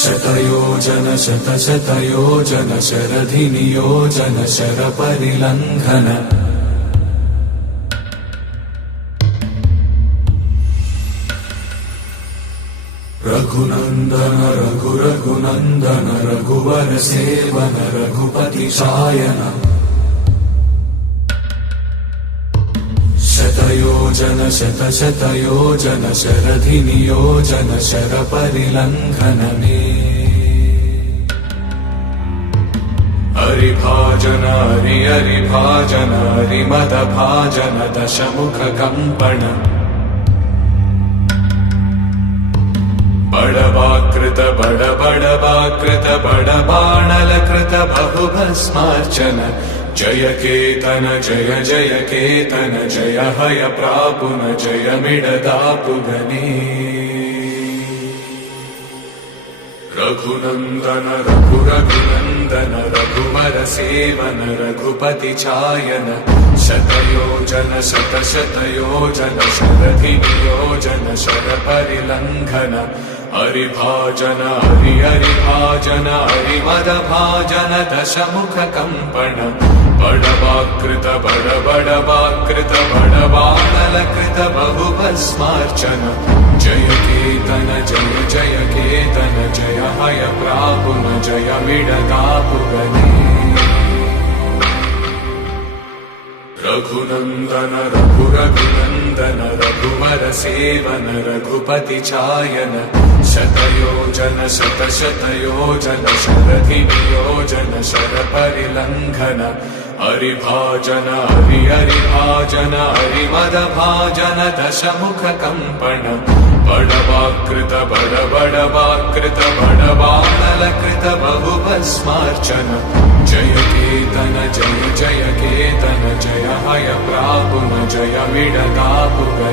शतयोजन शतशतयोजन शरधिनियोजन शरपरिलङ्घन रघुनन्दन रघुनन्दन रघुवर सेवन रघुपति शायन शतयोजन शतशतयोजन शरधिनियोजन शरपरिलङ्घन मे हरिभाजन हरिभाजन हरिमदभाजन दशमुख कंपन बड़वाकृत बड़वाकृत बड़बाणलकृत बहुभस्मार्चन जय केतन जय जय केतन जय हय प्रापुन जय मिडदापुगने रघुनन्दन रघुनन्दन रघुवर सेवन रघुपति चायन शतयोजन शतशतयोजन शरधिनियोजन शरपरिलङ्घन हरिभाजन हरिभाजन हरिमदभाजन दशमुख कंपन बड़वाकृत बड़वाकृत बड़बाणलकृत बहुभस्मार्चन जय केतन जय जय केतन जय हय प्रापुन जय मिडदापुगने रघुनन्दन रघुनन्दन रघुवर सेवन रघुपति चायन शतयोजन शतशतयोजन शरधिनियोजन शरपरिलङ्घन हरिभाजन हरिभाजन हरिमदभाजन दशमुख कंपन बड़वाकृत बड़वाकृत बड़बाणलकृत बहुभस्मार्चन जय केतन जय जय केतन जय हय प्रापुन जय मिडदापुगने।